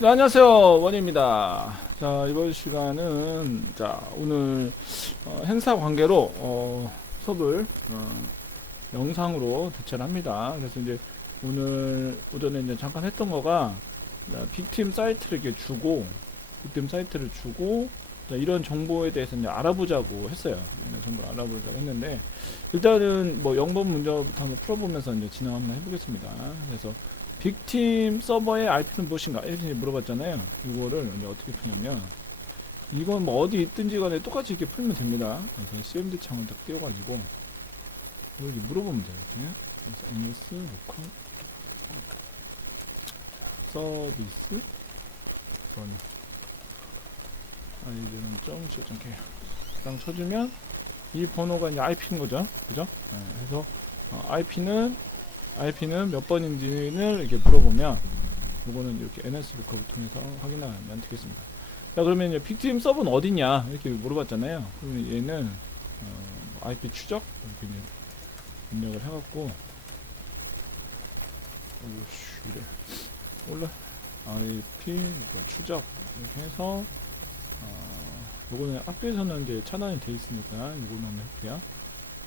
네, 안녕하세요. 원입니다. 자, 이번 시간은, 자, 오늘, 행사 관계로, 수업을, 영상으로 대체를 합니다. 그래서 이제, 오늘 오전에 이제 잠깐 했던 거가, 빅팀 사이트를 이렇게 주고, 빅팀 사이트를 주고, 자, 이런 정보에 대해서 이제 알아보자고 했어요. 이런 정보를 알아보자고 했는데, 일단은 뭐 0번 문제부터 한번 풀어보면서 이제 진행 한번 해보겠습니다. 그래서, 빅팀 서버의 IP는 무엇인가? 이렇게 물어봤잖아요. 이거를 이제 어떻게 푸냐면, 이건 뭐 어디 있든지 간에 똑같이 이렇게 풀면 됩니다. 그래서 CMD 창을 딱 띄워가지고, 이렇게 물어보면 돼요. 이렇게. 그래서 MS, 로컬, 서비스, 런, 아이들은 .co.kr. 딱 쳐주면, 이 번호가 이제 IP인 거죠. 그죠? 네, 그래서, IP는 몇 번인지를 이렇게 물어보면, 요거는 이렇게 NS 루커를 통해서 확인하면 되겠습니다. 자, 그러면 이제 빅팀 서버는 어디냐 이렇게 물어봤잖아요. 그러면 얘는 IP 추적 이렇게 이제 입력을 해갖고 오씨 이래 올라 IP 이거 추적 이렇게 해서 요거는 학교에서는 이제 차단이 돼 있으니까 요거는 한번 해볼게요.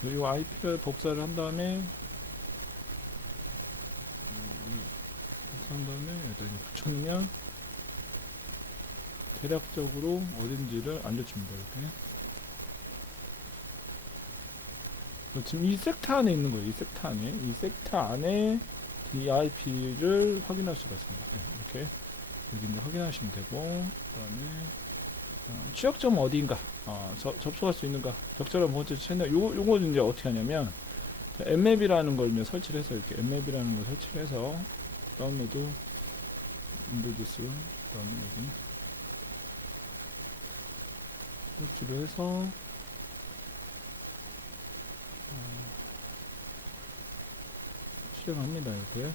이 IP를 복사를 한 다음에 일단 붙여놓으면 대략적으로 어딘지를 알려줍니다. 이렇게. 지금 이 섹터 안에 있는 거예요. 이 섹터 안에 DIP를 확인할 수가 있습니다. 네, 이렇게 여기 이제 확인하시면 되고, 그다음에 취약점 어디인가, 접속할 수 있는가, 적절한 번째 채널. 요거 이제 어떻게 하냐면 엠맵이라는 걸 이제 설치를 해서 이렇게 엠맵이라는 걸 설치를 해서 다운로드 인도지스 다운로드 설치를 해서 실행합니다. 이렇게.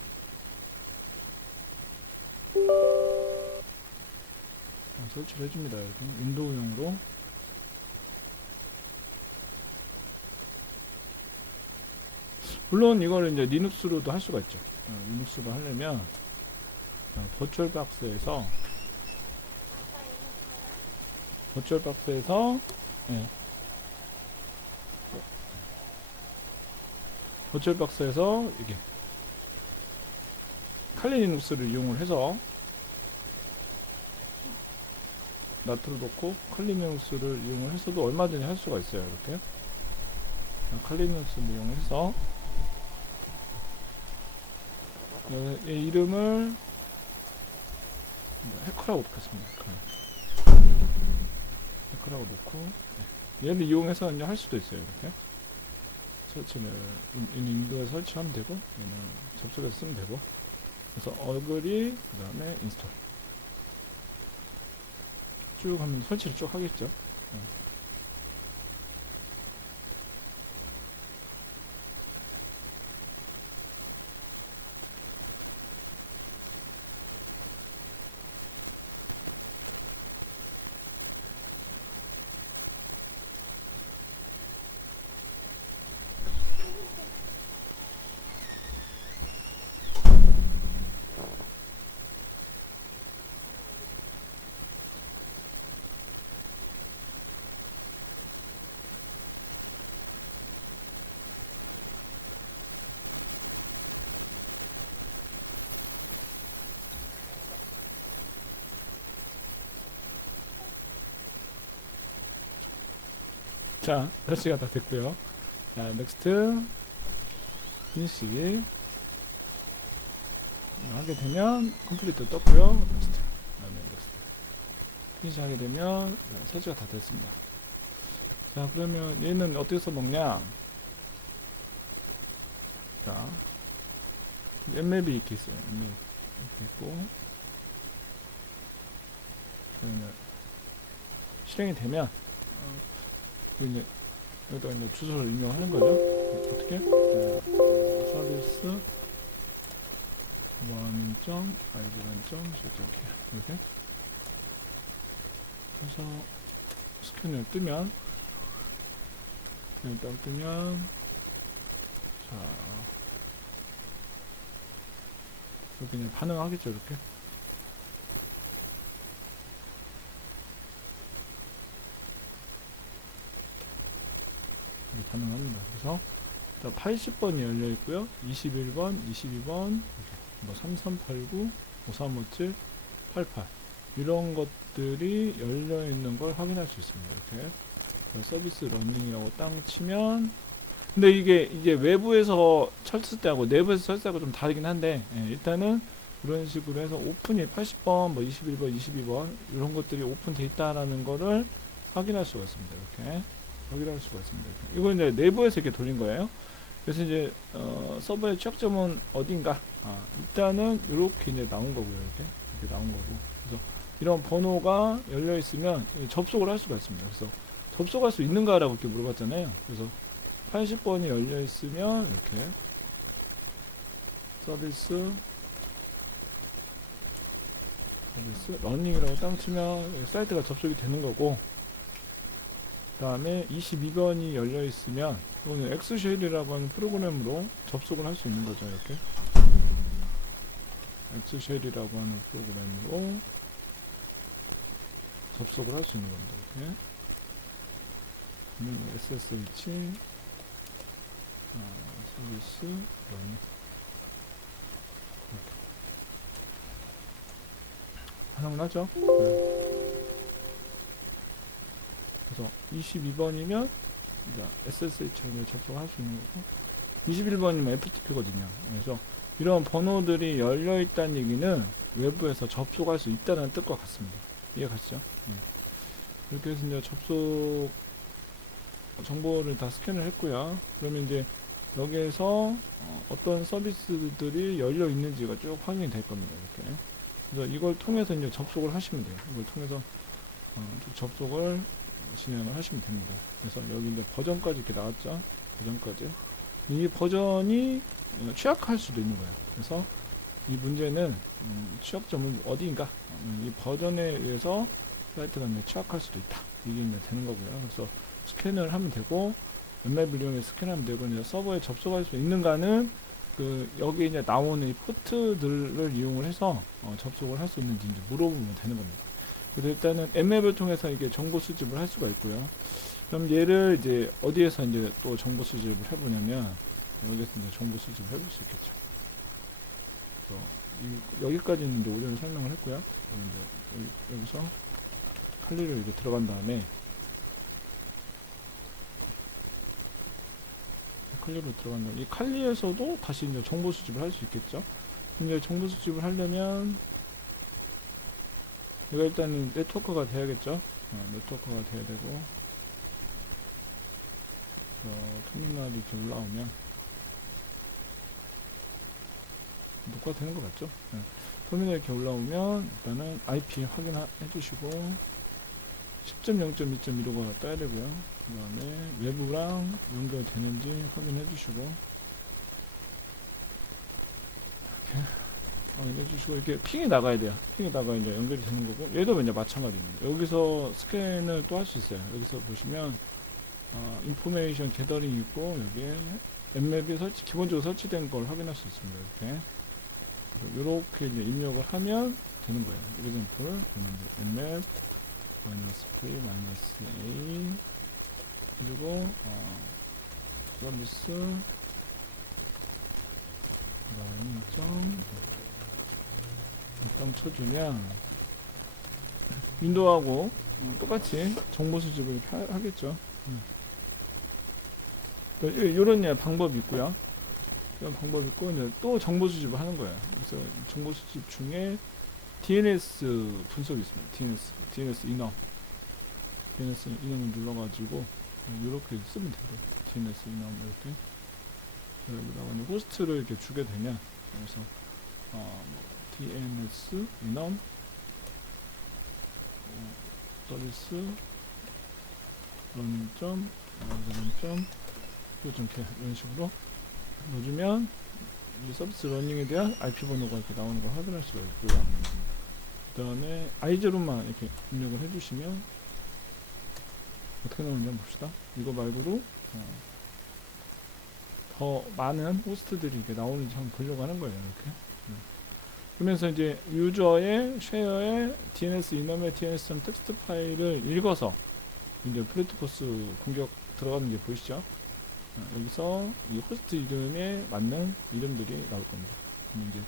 설치를 해줍니다. 이렇게 윈도우용으로. 물론 이걸 이제 리눅스로도 할 수가 있죠. 리눅스로 하려면 버추얼박스에서 예, 버추얼박스에서 이게 칼리 리눅스를 이용을 해서 나트로 넣고 칼리 리눅스를 이용을 해서도 얼마든지 할 수가 있어요. 이렇게 칼리 리눅스를 이용해서 이 이름을 해커라고 넣겠습니다. 해커라고 넣고 얘를 이용해서 이제 할 수도 있어요. 이렇게 설치를 윈도우에 설치하면 되고 얘는 접속해서 쓰면 되고. 그래서 어그리 그 다음에 인스톨 쭉 하면 설치를 쭉 하겠죠. 자, 설치가 다 됐고요. 자, 넥스트 피니시 하게 되면 컴플리트 떴고요. 넥스트 그다음에 넥스트 피니시 하게 되면 설치가 다 됐습니다. 자, 그러면 얘는 어떻게 써먹냐? 자, 엠맵이 이렇게 있어요. 엠맵 이렇게 있고, 그러면 실행이 되면 이제 여기다 이제 주소를 입력하는 거죠. 어떻게? 서비스 원점 아이즈런 이렇게 해서 스캔을 뜨면 자 여기 그냥 반응하겠죠. 이렇게 가능합니다. 그래서 80번이 열려 있고요. 21번, 22번, 뭐 3389, 5357, 88 이런 것들이 열려 있는 걸 확인할 수 있습니다. 이렇게 서비스 러닝이라고 땅 치면, 근데 이게 외부에서 쳤을 때하고 내부에서 쳤을 때하고 좀 다르긴 한데, 예, 일단은 그런 식으로 해서 오픈이 80번, 뭐 21번, 22번 이런 것들이 오픈돼 있다라는 거를 확인할 수가 있습니다. 이렇게 확인할 수가 있습니다. 이렇게. 이거 이제 내부에서 이렇게 돌린 거예요. 그래서 이제 서버의 취약점은 어딘가? 일단은 이렇게 이제 나온 거고요. 이렇게 나온 거고. 그래서 이런 번호가 열려 있으면 접속을 할 수가 있습니다. 그래서 접속할 수 있는가라고 이렇게 물어봤잖아요. 그래서 80번이 열려 있으면 이렇게 서비스 러닝이라고 땅 치면 사이트가 접속이 되는 거고, 그 다음에 22번이 열려 있으면 이거는 엑스쉘이라고 하는 프로그램으로 접속을 할 수 있는 거죠. 이렇게 엑스쉘이라고 하는 프로그램으로 접속을 할 수 있는 겁니다. 이렇게 SSH 서비스 러닝 가능하죠? 네. 그래서 22번이면 SSH로 접속할 수 있는 거고, 21번이면 FTP거든요. 그래서 이런 번호들이 열려 있다는 얘기는 외부에서 접속할 수 있다는 뜻과 같습니다. 이해 가시죠? 네. 이렇게 해서 이제 접속 정보를 다 스캔을 했고요. 그러면 이제 여기에서 어떤 서비스들이 열려 있는지가 쭉 확인이 될 겁니다. 이렇게. 그래서 이걸 통해서 이제 접속을 하시면 돼요. 이걸 통해서 접속을 진행을 하시면 됩니다. 그래서 여기 이제 버전까지 이렇게 나왔죠. 버전까지. 이 버전이 취약할 수도 있는 거예요. 그래서 이 문제는 취약점은 어디인가? 이 버전에 의해서 사이트가 취약할 수도 있다. 이게 이제 되는 거고요. 그래서 스캔을 하면 되고, 웹맵을 이용해 스캔하면 되고, 이제 서버에 접속할 수 있는가는 여기 이제 나오는 이 포트들을 이용을 해서 접속을 할 수 있는지 이제 물어보면 되는 겁니다. 그래서 일단은 웹맵을 통해서 이게 정보 수집을 할 수가 있고요. 그럼 얘를 이제 어디에서 이제 또 정보 수집을 해보냐면, 여기서 이제 정보 수집을 해볼 수 있겠죠. 그래서 여기까지는 이제 오전에 설명을 했고요. 이제 여기서 칼리를 이렇게 들어간 다음에, 칼리로 들어간 다음에 이 칼리에서도 다시 이제 정보 수집을 할 수 있겠죠. 이제 정보 수집을 하려면 이거 일단 네트워크가 돼야겠죠. 네트워크가 돼야 되고, 터미널이 이렇게 올라오면 녹화되는 거 맞죠? 네. 터미널 이렇게 올라오면 일단은 IP 확인해 주시고 10.0.2.15가 떠야 되고요. 그 다음에 외부랑 연결되는지 확인해 주시고, 이렇게 확인해 주시고, 이렇게 핑이 나가야 돼요. 핑이 나가야 이제 연결이 되는 거고, 얘도 이제 마찬가지입니다. 여기서 스캔을 또 할 수 있어요. 여기서 보시면 인포메이션 게더링이 있고, 여기에 앱맵이 기본적으로 설치된 걸 확인할 수 있습니다. 이렇게 이제 입력을 하면 되는 거예요. example, 앱맵 -v -a 그리고 서비스 점 쳐주면 윈도우하고 똑같이 정보 수집을 이렇게 하겠죠. 이런 방법이 있고요. 이런 방법이 있고, 이제 또 정보 수집을 하는 거예요. 그래서 정보 수집 중에 DNS 분석이 있습니다. DNS 인원. DNS 인원을 눌러가지고 이렇게 쓰면 됩니다. DNS 인원 이렇게. 여기다가 이제 호스트를 이렇게 주게 되면, 그래서 DNS 인원 서비스 러닝 이렇게 이런 식으로 넣어주면 이 서비스 러닝에 대한 IP 번호가 이렇게 나오는 걸 확인할 수가 있고요. 그 다음에 i0만 이렇게 입력을 해주시면 어떻게 나오는지 한번 봅시다. 이거 말고도 더 많은 호스트들이 이렇게 나오는지 한번 보려고 하는 거예요. 이렇게. 그러면서 이제 유저의 쉐어의 DNS 이놈의 DNS.txt 파일을 읽어서 이제 프레트포스 공격 들어가는 게 보이시죠? 여기서 이 호스트 이름에 맞는 이름들이 나올 겁니다. 그럼 이제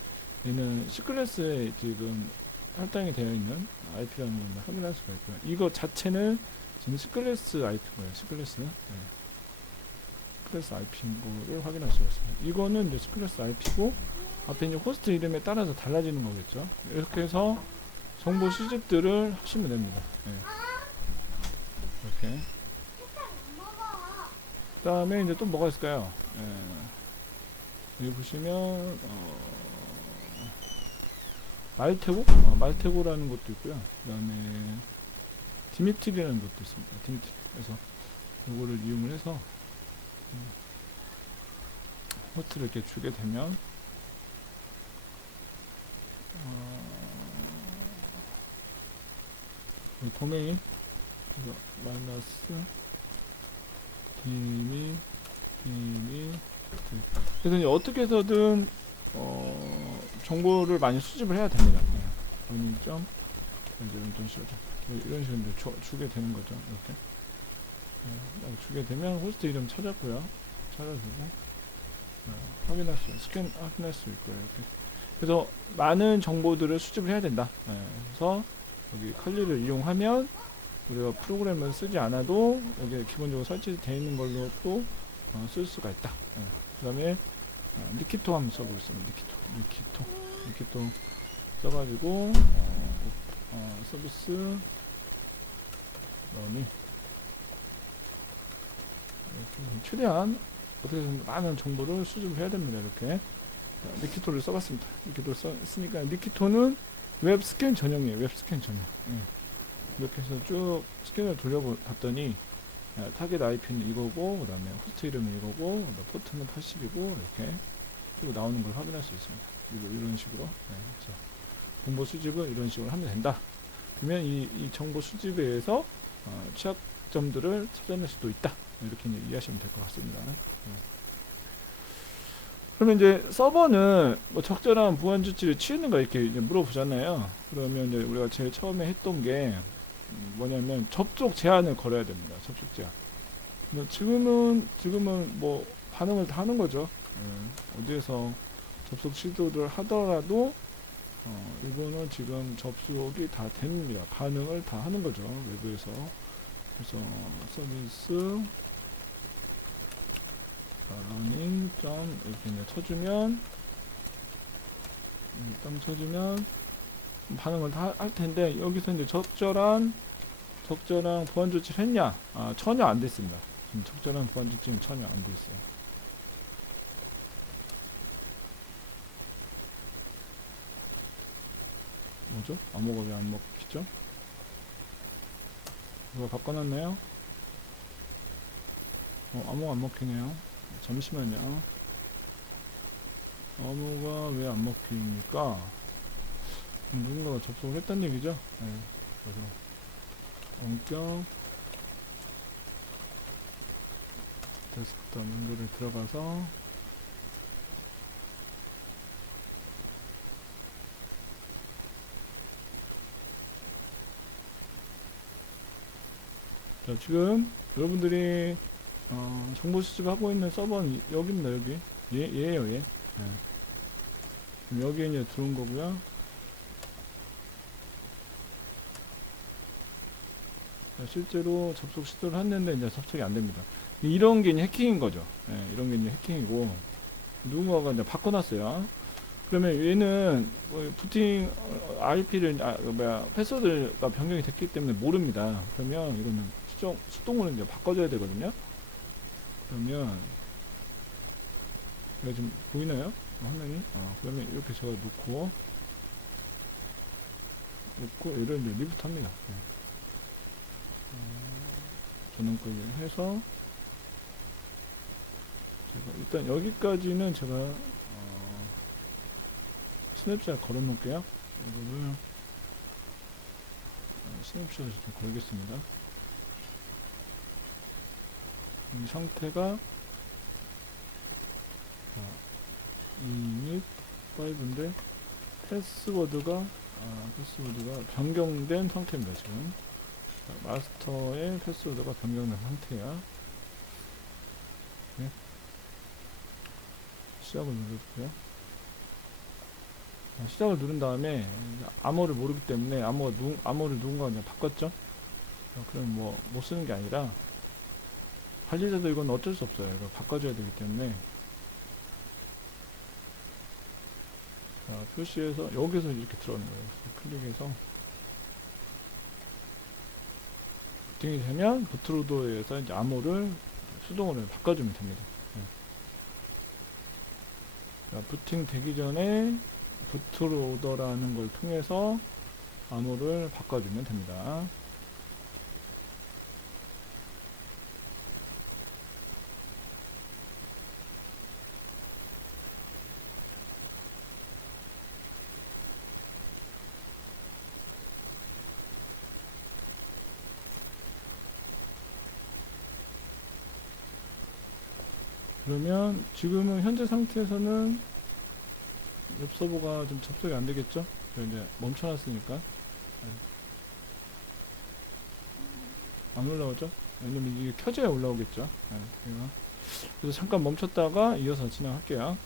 얘는 C클래스에 지금 할당이 되어 있는 IP라는 걸 확인할 수가 있고요. 이거 자체는 지금 C클래스 IP고요. C클래스. 네. C클래스 IP인 거를 확인할 수가 있습니다. 이거는 이제 C클래스 IP고 앞에 이제 호스트 이름에 따라서 달라지는 거겠죠. 이렇게 해서 정보 수집들을 하시면 됩니다. 네. 이렇게. 그 다음에 이제 또 뭐가 있을까요? 여기 보시면 말태고? 말태고라는 것도 있고요. 그 다음에 디미트리라는 것도 있습니다. 디미트리. 그래서 이거를 이용을 해서 호스트를 이렇게 주게 되면 도메인 그래서 마이너스 그래서 이제 어떻게 해서든 정보를 많이 수집을 해야 됩니다. 점 이런 식으로 이런 식으로 이제 주게 되는 거죠. 이렇게 주게 되면 호스트 이름 찾았고요. 찾아주고 확인할 수 있고요. 이렇게. 그래서 많은 정보들을 수집을 해야 된다. 그래서 여기 칼리를 이용하면 우리가 프로그램을 쓰지 않아도 여기 기본적으로 설치되어 있는 걸로 또 쓸 수가 있다. 그 다음에 니키토 한번 써보겠습니다. 니키토 써가지고 서비스 러닝 최대한 어떻게든 많은 정보를 수집을 해야 됩니다. 이렇게 니키토를 써봤습니다. 니키토를 쓰니까 니키토는 웹 스캔 전용이에요. 웹 스캔 전용. 이렇게 해서 쭉 스캔을 돌려봤더니 타겟 IP는 이거고 그 다음에 호스트 이름은 이거고 포트는 80이고 이렇게 그리고 나오는 걸 확인할 수 있습니다. 이런 식으로 그래서 정보 수집을 이런 식으로 하면 된다. 그러면 이 정보 수집에 의해서 취약점들을 찾아낼 수도 있다. 이렇게 이제 이해하시면 될 것 같습니다. 그러면 이제 서버는 뭐 적절한 보안 조치를 취했는가 이렇게 이제 물어보잖아요. 그러면 이제 우리가 제일 처음에 했던 게 뭐냐면 접속 제한을 걸어야 됩니다. 접속 제한. 뭐 지금은 뭐 반응을 다 하는 거죠. 어디에서 접속 시도를 하더라도 이거는 지금 접속이 다 됩니다. 반응을 다 하는 거죠. 외부에서. 그래서 서비스 러닝 점 이렇게 이제 쳐주면 일단 쳐주면 반응을 다 할 텐데 여기서 이제 적절한 보안 조치를 했냐? 전혀 안 됐습니다. 지금 적절한 보안 조치는 전혀 안 됐어요. 뭐죠? 암호가 왜 안 먹히죠? 이거 바꿔놨나요? 암호가 안 먹히네요. 잠시만요. 암호가 왜 안 먹힙니까? 누군가가 접속을 했단 얘기죠? 그래서 원격 데스크탑 연결을 들어가서 자, 지금 여러분들이 정보 수집하고 있는 서버는 여기입니다. 여기 얘예요. 얘. 여기에 이제 들어온 거고요. 자, 실제로 접속 시도를 했는데 이제 접속이 안 됩니다. 이런 게 이제 해킹인 거죠. 이런 게 이제 해킹이고 누군가가 이제 바꿔놨어요. 그러면 얘는 부팅 IP를 패스워드가 변경이 됐기 때문에 모릅니다. 그러면 이거는 수동으로 이제 바꿔줘야 되거든요. 그러면 이거 좀 보이나요? 화면이? 그러면 이렇게 제가 놓고 얘를 이제 리부트 합니다. 전원 끄기 해서 제가 일단 여기까지는 제가 스냅샷 걸어 놓을게요. 이거를 스냅샷을 좀 걸겠습니다. 이 상태가 init 5인데 패스워드가 변경된 상태입니다. 지금 마스터의 패스워드가 변경된 상태야. 네. 시작을 누르고요. 시작을 누른 다음에 암호를 모르기 때문에 암호를 누군가 그냥 바꿨죠. 그럼 뭐 못 쓰는 게 아니라 관리자도 이건 어쩔 수 없어요. 이거 바꿔줘야 되기 때문에 자, 표시해서 여기서 이렇게 들어오는 거예요. 클릭해서 부팅이 되면 부트로더에서 이제 암호를 수동으로 바꿔주면 됩니다. 네. 자, 부팅 되기 전에 부트로더라는 걸 통해서 암호를 바꿔주면 됩니다. 그러면 지금은 현재 상태에서는 웹 서버가 좀 접속이 안 되겠죠? 이제 멈춰놨으니까 안 올라오죠? 왜냐면 이게 켜져야 올라오겠죠? 그래서 잠깐 멈췄다가 이어서 진행할게요.